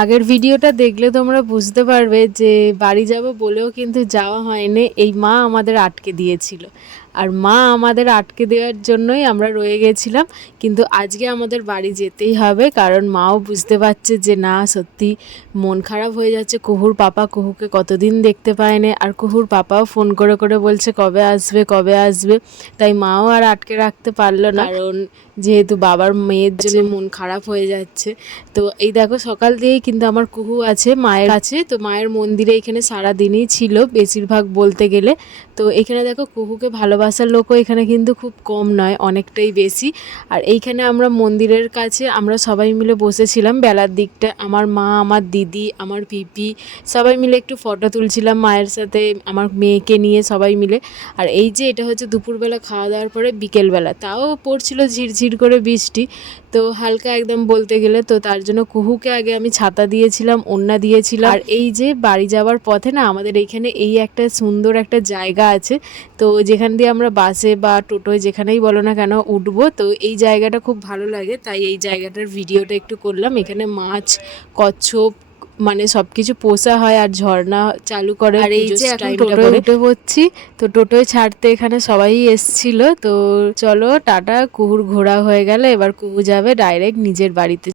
আগের ভিডিওটা দেখলে তোমরা বুঝতে পারবে যে বাড়ি যাব বলেও কিন্তু যাওয়া হয়নি। এই মা আমাদের আটকে দিয়েছিল, আর মা আমাদের আটকে দেওয়ার জন্যই আমরা রয়ে গেছিলাম। কিন্তু আজকে আমাদের বাড়ি যেতেই হবে, কারণ মাও বুঝতে পারছে যে না, সত্যি মন খারাপ হয়ে যাচ্ছে। কুহুর পাপা কুহুকে কতদিন দেখতে পায়নি, আর কুহুর পাপাও ফোন করে করে বলছে কবে আসবে কবে আসবে। তাই মাও আর আটকে রাখতে পারলো না, কারণ যেহেতু বাবার মেয়ের জন্য মন খারাপ হয়ে যাচ্ছে। তো এই দেখো, সকাল দিয়েই কিন্তু আমার কুহু আছে মায়ের কাছে। তো মায়ের মন্দিরে এখানে সারাদিনই ছিল বেশিরভাগ বলতে গেলে। তো এখানে দেখো, কুহুকে ভালোবাসার লোকও এখানে কিন্তু খুব কম নয়, অনেকটাই বেশি। আর এইখানে আমরা মন্দিরের কাছে আমরা সবাই মিলে বসেছিলাম বেলার দিকটা। আমার মা, আমার দিদি, আমার পিপি সবাই মিলে একটু ফটো তুলছিলাম মায়ের সাথে, আমার মেয়েকে নিয়ে সবাই মিলে। আর এই যে এটা হচ্ছে দুপুরবেলা খাওয়া দাওয়ার পরে বিকেলবেলা, তাও পড়ছিল ঝিরঝির করে বৃষ্টি, তো হালকা একদম বলতে গেলে। তো তার জন্য কুহুকে আগে আমি ছাতা দিয়েছিলাম, ওড়না দিয়েছিলাম। আর এই যে বাড়ি যাওয়ার পথে না আমাদের এইখানে এই একটা সুন্দর একটা জায়গা আছে, তো যেখান দিয়ে আমরা বাসে বা টোটোয় যেখানেই বলো না কেন উঠবো। তো এই জায়গাটা খুব ভালো লাগে, তাই এই জায়গাটার ভিডিওটা একটু করলাম। এখানে মাছ, কচ্ছপ মানে সব কিছু পোষা হয়, আর ঝর্ণা চালু করে। আর এই যে এখন টোটোয় উঠে পড়ছি, তো টোটোয় ছাড়তে এখানে সবাই এসছিল। তো চলো টাটা, কুহুর ঘোরা হয়ে গেলে এবার কুহু যাবে ডাইরেক্ট নিজের বাড়িতে।